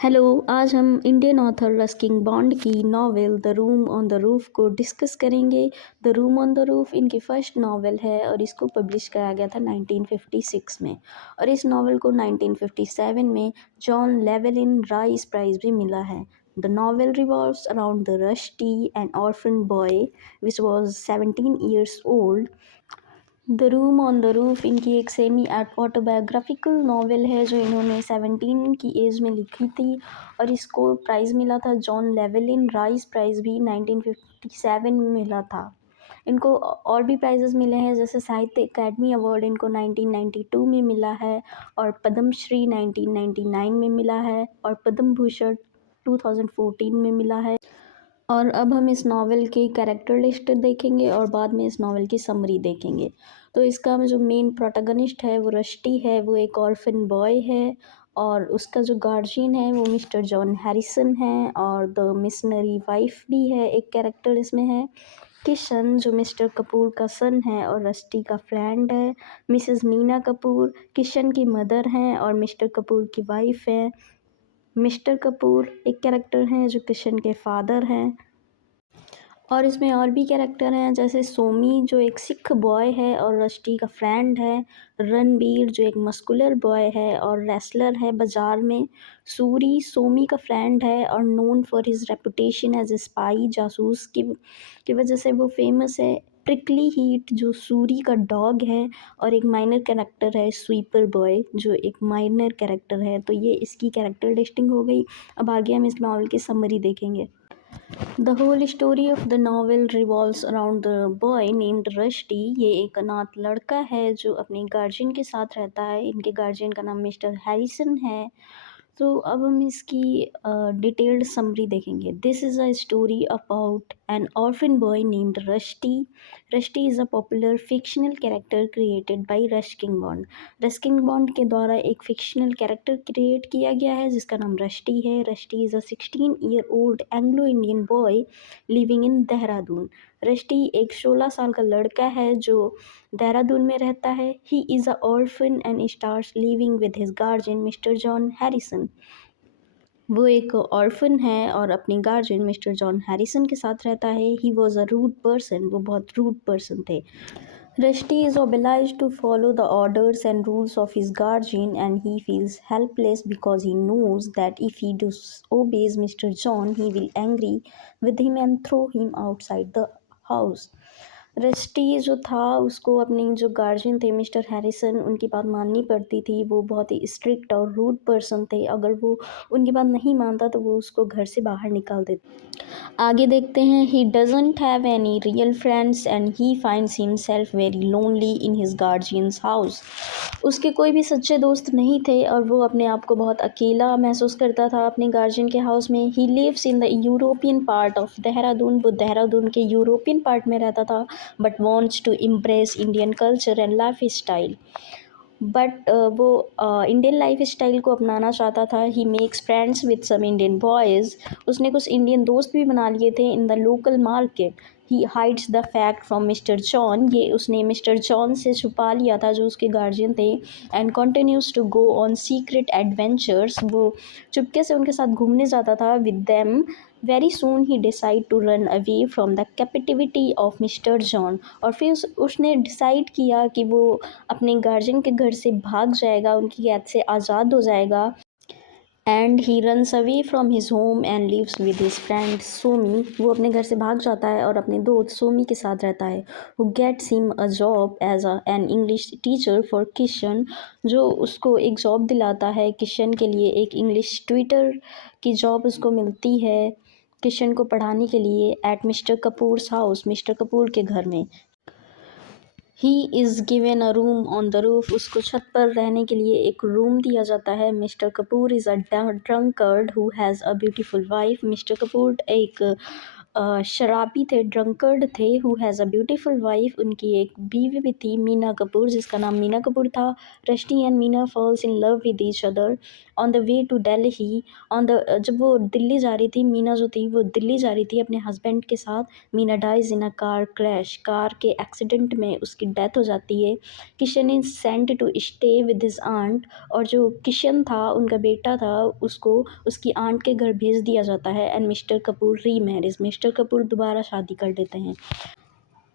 Hello. आज हम Indian author Ruskin bond की novel the room on the roof को डिस्कस करेंगे। The room on the roof इनकी फर्स्ट नावल है और इसको पब्लिश किया गया था 1956 में, और इस नावल को 1957 में जॉन लेवलिन राइस प्राइज़ भी मिला है। The novel revolves around the rusty N orphan boy which was 17 years old. The room on the roof इनकी एक सेमी ऑटोबायोग्राफिकल नावल है जो इन्होंने 17 की एज में लिखी थी, और इसको प्राइज़ मिला था जॉन लेवलिन राइस प्राइज़ भी 1957 में मिला था। इनको और भी प्राइजेस मिले हैं, जैसे साहित्य अकेडमी अवार्ड इनको 1992 में मिला है, और पद्मश्री 1999 में मिला है, और पद्म भूषण 2014 में मिला है। और अब हम इस नावल के कैरेक्टर लिस्ट देखेंगे और बाद में इस नावल की समरी देखेंगे। तो इसका जो मेन प्रोटैगनिस्ट है वो रस्टी है, वो एक ऑर्फन बॉय है, और उसका जो गार्जियन है वो मिस्टर जॉन हैरिसन है, और द मिशनरी वाइफ भी है एक कैरेक्टर इसमें है। किशन जो मिस्टर कपूर का सन है और रस्टी का फ्रेंड है। मिसेस मीना कपूर किशन की मदर हैं और मिस्टर कपूर की वाइफ है। मिस्टर कपूर एक कैरेक्टर हैं जो किशन के फादर हैं। और इसमें और भी कैरेक्टर हैं, जैसे सोमी जो एक सिख बॉय है और रस्टी का फ्रेंड है। रणबीर जो एक मस्कुलर बॉय है और रेसलर है बाज़ार में। सूरी सोमी का फ्रेंड है और known for his reputation as a spy जासूस की वजह से वो फेमस है। प्रिकली हीट जो सूरी का डॉग है, और एक माइनर कैरेक्टर है स्वीपर बॉय जो एक माइनर कैरेक्टर है। तो ये इसकी कैरेक्टर लिस्टिंग हो गई। अब आगे हम इस नॉवल की समरी देखेंगे। The whole story of the novel revolves around the boy named Rusty। ये एक अनाथ लड़का है जो अपने गार्जियन के साथ रहता है। इनके गार्जियन का नाम मिस्टर हैरिसन है। तो अब हम इसकी डिटेल्ड समरी देखेंगे। This is a story about an orphan boy named rusty. Rusty is a popular fictional character created by Ruskin bond. Ruskin bond के द्वारा एक फिक्शनल कैरेक्टर क्रिएट किया गया है जिसका नाम रस्टी है। Rusty is a 16 year old Anglo Indian boy living in Dehradun. Rusty एक 16 साल का लड़का है जो देहरादून में रहता है। He is a orphan and stars living with his guardian mister John Harrison. वो एक ऑर्फन है और अपने गार्जियन मिस्टर जॉन हैरिसन के साथ रहता है। He was a rude person, वो बहुत रूड पर्सन थे। Rusty is obliged to follow the orders and rules of his guardian, and he feels helpless because he knows that if he disobeys Mr. John, he will angry with him and throw him outside the house। Rusty जो था उसको अपने जो guardian थे mister Harrison उनकी बात माननी पड़ती थी। वो बहुत ही स्ट्रिक्ट और रूड पर्सन थे। अगर वो उनकी बात नहीं मानता तो वो उसको घर से बाहर निकाल देते। आगे देखते हैं। He doesn't have any real friends and he finds himself very lonely in his guardians house. उसके कोई भी सच्चे दोस्त नहीं थे और वो अपने आप को बहुत अकेला महसूस करता था अपने गार्जियन के हाउस में। He lives in the European part of Dehradun. वो देहरादून के यूरोपियन पार्ट में रहता था, but wants to impress Indian culture and lifestyle. But वो इंडियन लाइफ स्टाइल को अपनाना चाहता था। He makes friends with some Indian boys. उसने कुछ इंडियन दोस्त भी बना लिए थे in the local market. He hides the fact from mister John. ये उसने मिस्टर जॉन से छुपा लिया था जो उसके गार्जियन थे। And continues to go on secret adventures. वो चुपके से उनके साथ घूमने जाता था विद देम। वेरी सून ही decide to run away from the captivity of mister John. और फिर उसने डिसाइड किया कि वो अपने गार्जियन के घर से भाग जाएगा, उनकी कैद से आज़ाद हो जाएगा। And he runs away from his home and lives with his friend Somi. वो अपने घर से भाग जाता है और अपने दोस्त सोमी के साथ रहता है। Who gets him a job as an English teacher for Kishan. जो उसको एक जॉब दिलाता है किशन के लिए। एक इंग्लिश ट्यूटर की जॉब उसको मिलती है किशन को पढ़ाने के लिए at mister Kapoor's house, mister Kapoor के घर में। He is given a room on the roof. उसको छत पर रहने के लिए एक रूम दिया जाता है। Mister Kapoor is a drunkard who has a beautiful wife. Mister Kapoor एक शराबी थे, ड्रंकर्ड थे। Who has a beautiful wife. उनकी एक बीवी भी थी मीना कपूर जिसका नाम मीना कपूर था। Rusty and Meena falls in love with each other. On the way to Delhi on the जब वो दिल्ली जा रही थी, मीना जो थी वो दिल्ली जा रही थी अपने हस्बैंड के साथ। Meena dies in a car crash, car के एक्सीडेंट में उसकी डेथ हो जाती है। Kishan is sent to stay with his aunt, और जो किशन था उनका बेटा था उसको उसकी आंट के घर भेज दिया जाता है। And mister Kapoor remarriage, mister Kapoor दोबारा शादी कर लेते हैं।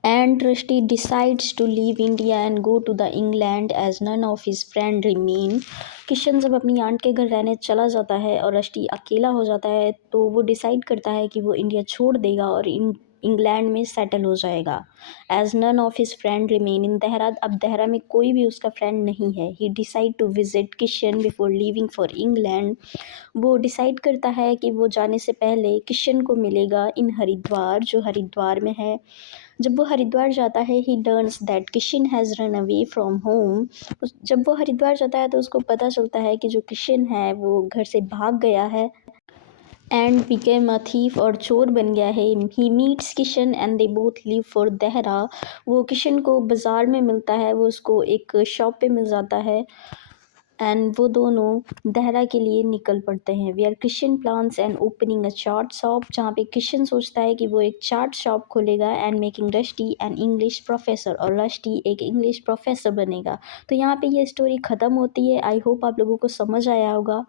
And Rusty decides to leave India and go to the England as none of his friend remain. Kishan जब अपनी आंट के घर रहने चला जाता है और रस्टी अकेला हो जाता है तो वो डिसाइड करता है कि वो इंडिया छोड़ देगा और इंग्लैंड में सेटल हो जाएगा। As none of his friend remain in Dehra, अब देहरा में कोई भी उसका फ्रेंड नहीं है। He decide to visit Kishan before leaving for England, वो डिसाइड करता है कि वो जाने से पहले किशन को मिलेगा इन हरिद्वार, जो हरिद्वार में है। जब वो हरिद्वार जाता है he learns that Kishan has run away from home, जब वो हरिद्वार जाता है तो उसको पता चलता है कि जो किशन है वो घर से भाग गया है। एंड बिकेम अ थीफ, और चोर बन गया है। He meets Kishan and they both live for Dehra, वो किशन को बाज़ार में मिलता है, वो उसको एक शॉप पे मिल जाता है। एंड वो दोनों देहरा के लिए निकल पड़ते हैं। Where Kishan plans and opening a chaat shop, जहाँ पे किशन सोचता है कि वो एक चाट शॉप खोलेगा। And making Rusty an English professor, और रस्टी एक इंग्लिश प्रोफेसर बनेगा। तो यहाँ पे ये स्टोरी ख़त्म होती है। आई होप आप लोगों को समझ आया होगा।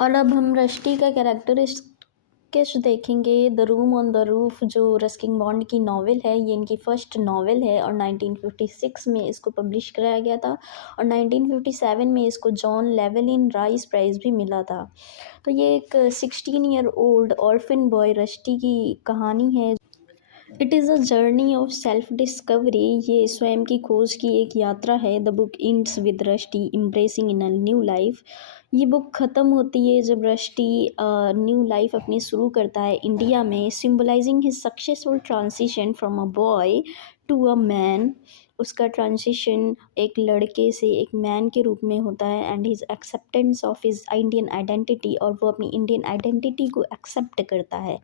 और अब हम रस्टी का कैरेक्टर स्केच देखेंगे। The room on the roof जो रस्किन बॉन्ड की नावल है, ये इनकी फर्स्ट नावल है और 1956 में इसको पब्लिश कराया गया था और 1957 में इसको जॉन लेवलिन राइस प्राइज़ भी मिला था। तो ये एक 16 year old orphan boy rusty की कहानी है। It is a journey of self discovery, ये स्वयं की खोज की एक यात्रा है। The book ends with rusty impressing in a new life, ये बुक ख़त्म होती है जब रस्टी न्यू लाइफ अपनी शुरू करता है इंडिया में, symbolizing his successful transition from a boy to a man. उसका ट्रांजिशन एक लड़के से एक मैन के रूप में होता है। And his acceptance of his Indian identity, और वो अपनी इंडियन आइडेंटिटी को एक्सेप्ट करता है।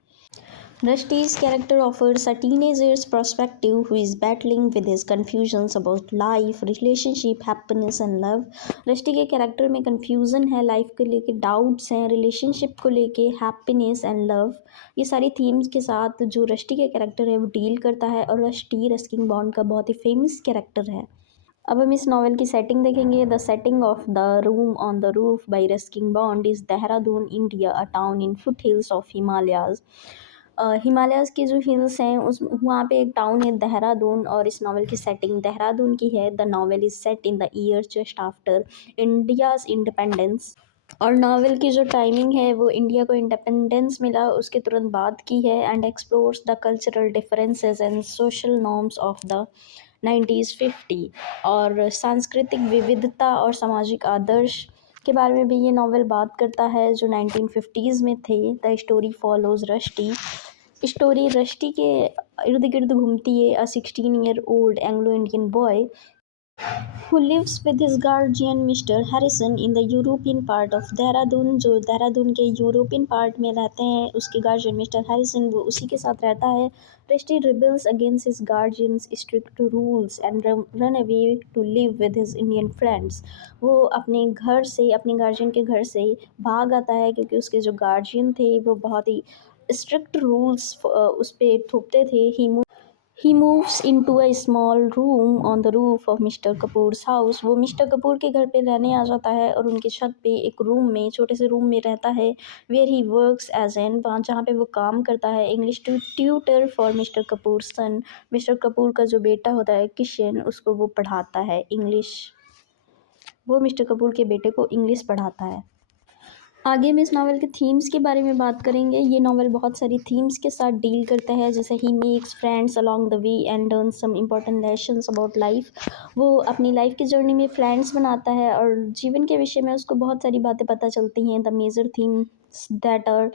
Rusty's character offers a teenager's perspective who is battling with his confusions about life, relationship, happiness and love. Rusty के कैरेक्टर में confusion है, life को लेके डाउट्स हैं, रिलेशनशिप को लेके हैप्पीनेस एंड लव, ये सारी थीम्स के साथ जो रस्टी के कैरेक्टर है वो डील करता है। और रस्टी रस्किन बॉन्ड का बहुत ही फेमस कैरेक्टर है। अब हम इस नावल की सेटिंग देखेंगे। The setting of the room on the roof by Ruskin bond is Dehradun India, a town in foot hills of Himalayas. Himalayas की जो हिल्स हैं उस वहाँ पे एक टाउन है देहरादून, और इस नावल की सेटिंग देहरादून की है। The novel is set in the year just after India's independence, और नावल की जो टाइमिंग है वो इंडिया को इंडिपेंडेंस मिला उसके तुरंत बाद की है। And explores the cultural differences and social norms of the 1950, और सांस्कृतिक विविधता और सामाजिक आदर्श के बारे में भी ये नावल बात करता है जो 1950s में थे। The story follows rusty, story rusty के इर्द गिर्द घूमती है। अ 16 year old Anglo Indian boy who lives with his guardian Mr. Harrison in the European part of Dehradun, जो देहरादून के यूरोपियन पार्ट में रहते हैं उसके गार्जियन मिस्टर हैरिसन वो उसी के साथ रहता है। Rusty rebels against his guardians strict rules and run away to live with his Indian friends, वो अपने घर से अपने गार्जियन के घर से भाग आता है क्योंकि उसके जो गार्जियन थे वो बहुत ही स्ट्रिक्ट रूल्स उस पर थोपते थे। He moves into a small room on the roof of mister Kapoor's house, वो मिस्टर कपूर के घर पे रहने आ जाता है और उनकी छत पे एक रूम में छोटे से रूम में रहता है। Where he works as an, वहाँ जहाँ पे वो काम करता है English tutor for mister Kapoor son, mister Kapoor का जो बेटा होता है किशन उसको वो पढ़ाता है इंग्लिश, वो मिस्टर कपूर के बेटे को इंग्लिश पढ़ाता है। आगे हम इस नावल के थीम्स के बारे में बात करेंगे। ये नावल बहुत सारी थीम्स के साथ डील करता है, जैसे he makes friends along the way and learn some important lessons about life, वो अपनी लाइफ की जर्नी में फ्रेंड्स बनाता है और जीवन के विषय में उसको बहुत सारी बातें पता चलती हैं। The major theme that are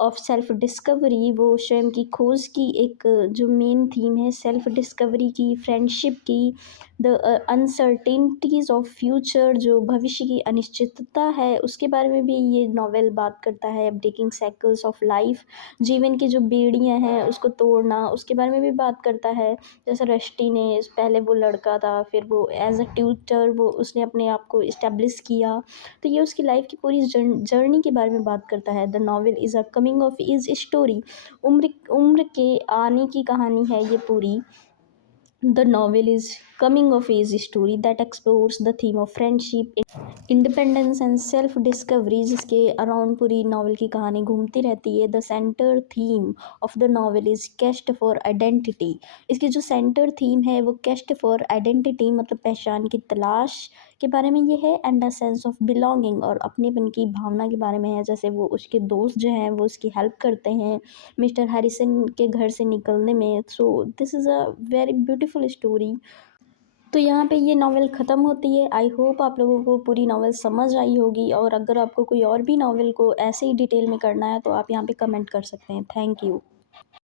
of self discovery, वो स्वयं की खोज की एक जो मेन थीम है सेल्फ डिस्कवरी की, फ्रेंडशिप की, द अनसर्टेनिटीज़ ऑफ फ्यूचर, जो भविष्य की अनिश्चितता है उसके बारे में भी ये नावल बात करता है, ब्रेकिंग साइकिल्स ऑफ लाइफ, जीवन की जो बेड़ियाँ हैं उसको तोड़ना उसके बारे में भी बात करता है। जैसे रष्टी ने पहले वो लड़का था, फिर वो एज अ ट्यूटर वो उसने अपने आप को इस्टेब्लिश किया, तो ये उसकी लाइफ की पूरी जर्नी के बारे में बात करता है। The novel is a coming of age story, उम्र उम्र के आने की कहानी है ये पूरी। The novel is coming of age story that explores the theme of friendship, independence and self discovery, जिसके अराउंड पूरी नावल की कहानी घूमती रहती है। The centre theme of the novel is cast for identity, इसकी जो सेंटर थीम है वो केस्ट फॉर आइडेंटिटी मतलब पहचान की तलाश के बारे में ये है, and a sense of belonging और अपनेपन की भावना के बारे में है। जैसे वो उसके दोस्त जो हैं वो उसकी हेल्प करते हैं मिस्टर हैरिसन के घर से निकलने में। So this is a very beautiful story. तो यहाँ पे ये नावल ख़त्म होती है। आई होप आप लोगों को पूरी नावल समझ आई होगी, और अगर आपको कोई और भी नावल को ऐसे ही डिटेल में करना है तो आप यहाँ पे कमेंट कर सकते हैं। Thank you.